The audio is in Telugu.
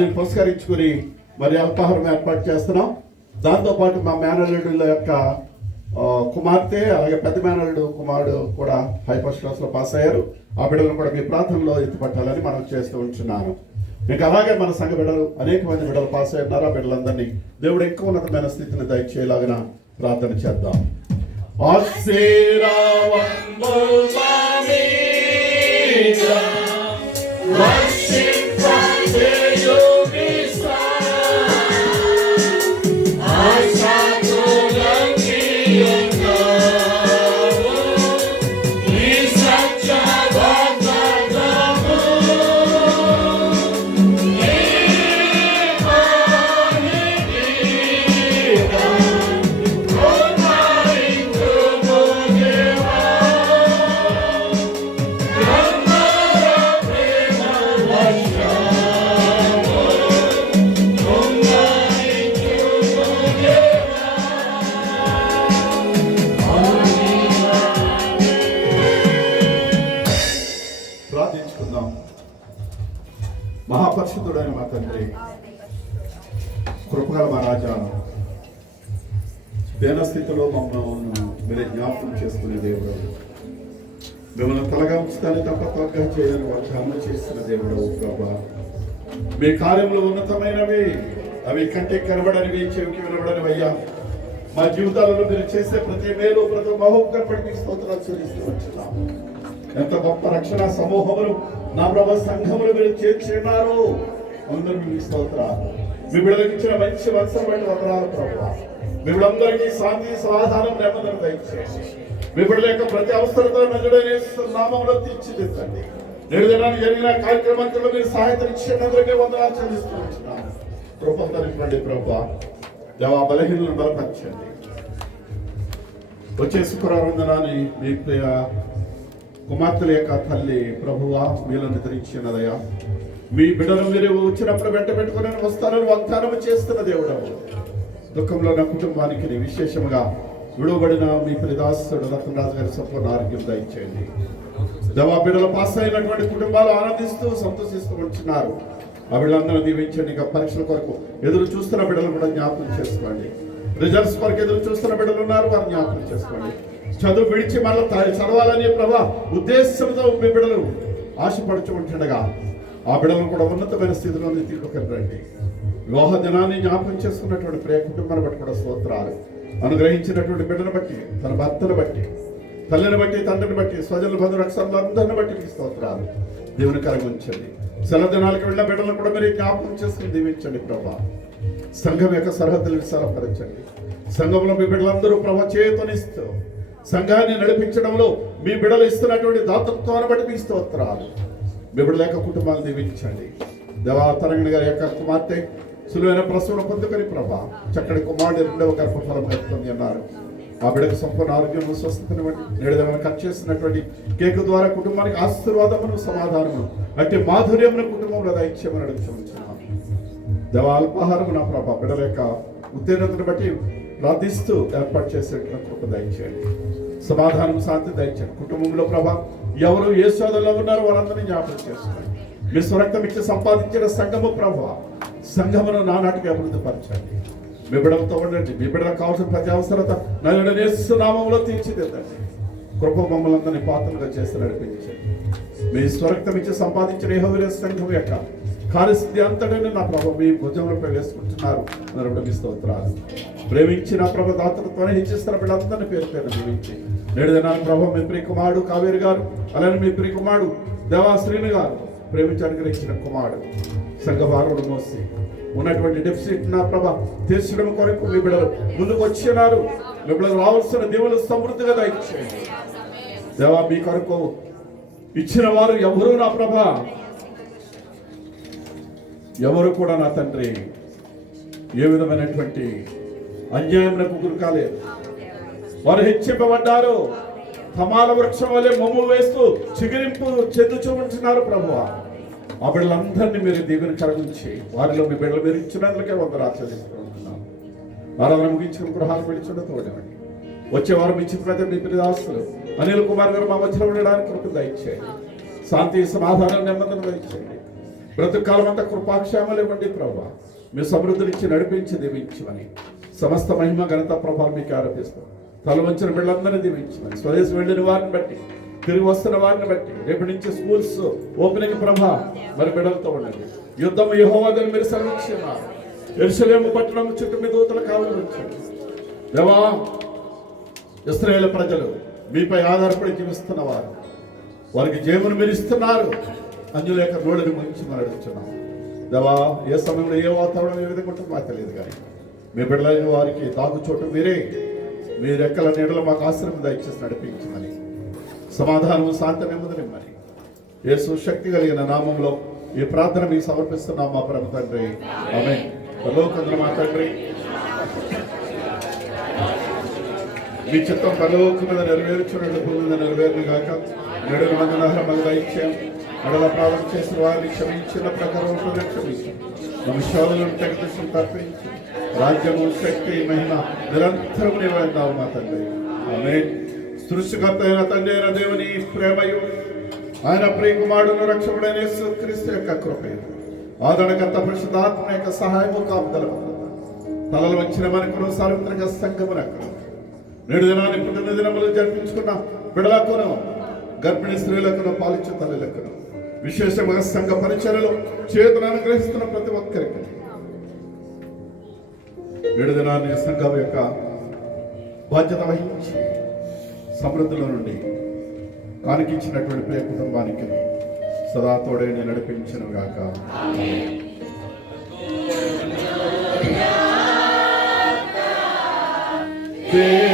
పురస్కరించుకుని మరి అల్పాహారం ఏర్పాటు చేస్తున్నాం. దాంతోపాటు మా మేనల్లుడుల యొక్క కుమార్తె అలాగే పెద్ద మేనల్లుడు కుమారుడు కూడా హై ఫస్ట్ క్లాస్లో పాస్ అయ్యారు. ఆ బిడ్డలను కూడా మీ ప్రాంతంలో ఎత్తుపట్టాలని మనం చేస్తూ ఉంటున్నాను. ఇంకా అలాగే మన సంఘ బిడ్డలు అనేక మంది బిడ్డలు పాస్ అయి ఉన్నారు. ఆ బిడ్డలందరినీ దేవుడు ఎక్కువ ఉన్నతమైన స్థితిని దయచేయలాగిన ప్రార్థన చేద్దాం. ప్రార్థించుకుందాం. మహాపరిశుద్ధుడైన మా తండ్రి, కృపగల మా రాజా, దేన స్థితిలో మమ్మల్ని మీరే జ్ఞాపకం చేసుకునే దేవుడు, మిమ్మల్ని తలగా ఉంచుతానే తప్ప తొలగా చేయాలని వాగ్దానం చేస్తున్న దేవుడు ప్రభా. మీ కార్యములు ఉన్నతమైనవి, అవి కంటికి కనబడనివి, చెవికి వినబడనివి అయ్యా. మా జీవితాలలో మీరు చేసే ప్రతి మేలు ప్రతి మహోపకరపడి స్తోత్రాలు చెల్లిస్తూ వచ్చినాం. ఎంత గొప్ప రక్షణ సమూహములు నా ప్రభ సంఘములు మీరు చేర్చున్నారు. అందరూ మీ స్తోత్రాలు. మీ బిడ్డలకు ఇచ్చిన మంచి వంశం బట్టి వందనాలు ప్రభా. మీ బిడ్డలందరికీ శాంతి సమాధానం నెమ్మదిని దయచేసి మీ బిడ్డల యొక్క ప్రతి అవసరత నామంలో తీర్చిదిద్దండి. నేడు దినాన్ని జరిగిన కార్యక్రమాల్లో మీరు సహాయత ఇచ్చినందుకే వందనాలు చెల్లిస్తూ వచ్చినాను. కృపంతరించండి ప్రభా. దేవా బలహీనలను బలపరచండి. వచ్చే శుక్రవారం దినాన్ని మీ ప్రియ కుమార్తెల యొక్క తల్లి ప్రభువా వీళ్ళని నిద్రించినదయా. మీ బిడ్డలు మీరు వచ్చినప్పుడు వెంట పెట్టుకుని వస్తారని వాగ్దానం చేస్తున్న దేవుడు. దుఃఖంలో నా కుటుంబానికి విశేషంగా విడువబడిన మీ ప్రియదాసుడు రత్నరాజు గారి సంపూర్ణ ఆరోగ్యం దయచేయండి. దేవా బిడ్డలు పాస్ అయినటువంటి కుటుంబాలు ఆనందిస్తూ సంతోషిస్తూ ఉంటున్నారు. ఆ బిడ్డలందరూ దీవించండి. ఇంకా పరీక్షల కొరకు ఎదురు చూస్తున్న బిడ్డలు కూడా జ్ఞాపకం చేసుకోండి. రిజల్ట్స్ కొరకు ఎదురు చూస్తున్న బిడ్డలు ఉన్నారు, వారు జ్ఞాపకం చేసుకోండి. చదువు విడిచి మళ్ళీ చదవాలని ప్రభా ఉద్దేశంతో మీ బిడ్డలు ఆశపడుచు ఉంటుండగా ఆ బిడ్డలను కూడా ఉన్నతమైన స్థితిలో తీసుకురండి. వివాహ దినాన్ని జ్ఞాపకం చేసుకున్నటువంటి ప్రియ కుటుంబాన్ని బట్టి కూడా స్తోత్రాలు. అనుగ్రహించినటువంటి బిడ్డను బట్టి, తన భర్తను బట్టి, తల్లిని బట్టి, తండ్రిని బట్టి, స్వజనుల బంధు రక్షణలందరిని బట్టి మీ స్తోత్రాలు. దేవుని కరగించండి. సెలవు దినాలకు వెళ్ళిన బిడ్డలను కూడా మీరు జ్ఞాపకం చేసుకుని దీవించండి ప్రభా. సంఘం యొక్క సరిహద్దులు విశాలపరచండి. సంఘంలో మీ బిడ్డలందరూ ప్రభా చేతనిస్తూ సంఘాన్ని నడిపించడంలో మీ బిడ్డలు ఇస్తున్నటువంటి దాతృత్వాన్ని బట్టి మీ స్తోత్రాలు. మీ బిడ్డల యొక్క కుటుంబాలు దీవించండి. దేవా తరంగిణి గారి యొక్క కుమార్తె సులువైన ప్రసవం పొందుకొని ప్రభా చక్కటి కుమారుడు 2వ గర్భఫలం కలుగుతుంది అన్నారు. ఆ బిడ్డకు సంపూర్ణ ఆరోగ్యం స్వస్థతను బట్టి నేడుదలను కట్ చేసినటువంటి కేకు ద్వారా కుటుంబానికి ఆశీర్వాదమును సమాధానము అంటే మాధుర్యమును కుటుంబంలో దైత్యమని అడుగుతున్నాను. దేవా అల్పాహారము నా ప్రభా బిడ్డల యొక్క ఉత్తీర్ణతను బట్టి ప్రార్థిస్తూ ఏర్పాటు చేసేటువంటి కృప దయచేయండి. సమాధానం శాంతి దయచేయండి. కుటుంబంలో ప్రభా ఎవరు ఏ సోదరులో ఉన్నారో వారందరినీ జ్ఞాపకం చేసుకోండి. మీ స్వరక్తం ఇచ్చి సంపాదించిన సంఘము ప్రభా సంఘమును నానాటికి అభివృద్ధి పరచండి. మీ బిడ్డలతో ఉండండి. మీ బిడ్డలకు కావాల్సిన ప్రతి అవసరత నామంలో తీర్చిదిద్దండి. కృప మమ్మల్ని అందరినీ పాత్రలుగా చేసి నడిపించండి. మీ స్వరక్తం ఇచ్చి సంపాదించిన యెహోవా సంఘం యొక్క కార్యసిద్ధి అంతటిని నా ప్రభు మీ భుజంలోపై వేసుకుంటున్నారు. మీ స్తోత్రాలు. ప్రేమించిన ప్రభు దాతృత్వాన్ని హెచ్చిస్తున్న బిడ్డలందరినీ పేరు పేరు దీవించి నేడు దినాన్ని ప్రభు మీ ప్రియ కుమారుడు కావేరి గారు అలానే మీ ప్రియ కుమారుడు దేవాశ్రీని గారు ప్రేమించి అనుగ్రహించిన కుమారుడు సంఘ భారములు మోసి ఉన్నటువంటి డెఫిసిట్ నా ప్రభ తీర్చడం కొరకు మీ బిడ్డలు ముందుకు వచ్చినారు. మీ బిడ్డలు రావాల్సిన దేవులు సమృద్ధిగా దయచేయండి. దేవా మీ కొరకు ఇచ్చిన వారు ఎవరు నా ప్రభ ఎవరు కూడా నా తండ్రి ఏ విధమైనటువంటి అన్యాయములకు గురి కాలేదు. వారు హెచ్చింపబడ్డారు. తమాల వృక్షం వలె మొమ్ము వేస్తూ చిగురింపు చెందుచూ ఉంటున్నారు ప్రభువా. ఆ బిడ్డలందరినీ మీరు దీవెన కలుగుంచి వారిలో మీ బిడ్డలు మీరు ఇచ్చినందుకే వందనాలు చెల్లిస్తూ ఉంటున్నాం. ఆరాధన ముగించుకుని గృహాలు పిలిచిన తోడేవండి. వచ్చే వారం ఇచ్చిన ప్రతి మీ ప్రియదాసులు అనిల్ కుమార్ గారు మా మధ్యలో ఉండడానికి కృప దయచేయండి. శాంతి సమాధానం నెమ్మదిని దయచేయండి. బ్రతుకాలం అంతా కృపాక్షేమాలు ఇవ్వండి ప్రభువా. మీ సమృద్ధినిచ్చి నడిపించి దీవించమని, సమస్త మహిమ ఘనత ప్రభావం మీకు ఆరోపిస్తాం. తల వంచిన బిడ్డలందరినీ దీవించమని, స్వదేశం వెళ్ళిన వారిని బట్టి, తిరిగి వస్తున్న వారిని బట్టి, రేపటి నుంచి స్కూల్స్ ఓపెనింగ్ ప్రభా మరి బిడ్డలతో ఉండండి. యుద్ధం యెహోవాదని మీరు సెలవిచ్చున్నారు. యెరూషలేము పట్టణం చుట్టూ మీ దూతల కావలి ఉంచండి దేవా. ఇశ్రాయేలు ప్రజలు మీపై ఆధారపడి జీవిస్తున్న వారు, వారికి జీవనం మీరు ఇస్తున్నారు. అన్యుల యొక్క నోళ్ళని ముంచి మనం అడుగుతున్నాం దేవా. ఏ సమయంలో ఏ వాతావరణం ఏ విధంగా ఉంటుందో మాకు తెలియదు, కానీ మీ బిడ్డలైన వారికి దాగు చోటు మీరే. మీ రెక్కల నీడలో మాకు ఆశ్రమం దయచేసి నడిపించమని, సమాధానం శాంతి నెమ్మదినిమ్మని, యేసు శక్తి కలిగిన నామంలో ఈ ప్రార్థన మీకు సమర్పిస్తున్నాం మా పరమ తండ్రి. ఆమేన్. పరలోకమందున్న మా తండ్రి, మీ చిత్తం పరలోకం మీద నెరవేర్చున్నట్లు భూమి మీద నెరవేరును గాక. నేడు వందనాలు దయచేయం. నడల ప్రారంభం చేసిన వారిని క్షమించిన ప్రకారం క్షమించి వంశాలను తెగదృష్టిని తప్పించి రాజ్యము శక్తి మహిమ నిరంతరం నిర్వహిద్దాము మా తండ్రి. ఆమేన్. సృష్టికర్త అయిన తండ్రి అయిన దేవుని ప్రేమయు, ఆయన ప్రియకుమారుడును రక్షకుడైన యేసుక్రీస్తు యొక్క కృపయు, ఆదరణకర్త పరిశుద్ధాత్మ యొక్క సహాయము కాపుదల తలలు వచ్చిన మనకును సార్వత్రిక సంఘమునకు నేడు దినాన్ని పుట్టిన దినములు జరిపించుకున్న బిడలకును, గర్భిణీ స్త్రీలకును, పాలించే తల్లులకును, విశేషంగా సంఘ పరిచయలో చేతులను అనుగ్రహిస్తున్న ప్రతి ఒక్కరికి నేడు దినాన్ని సంఘం యొక్క బాధ్యత వహించి సమృద్ధిలో నుండి కానికిచ్చినటువంటి ప్రియ కుటుంబానికి సదా తోడే నడిపించను గాక. Yeah.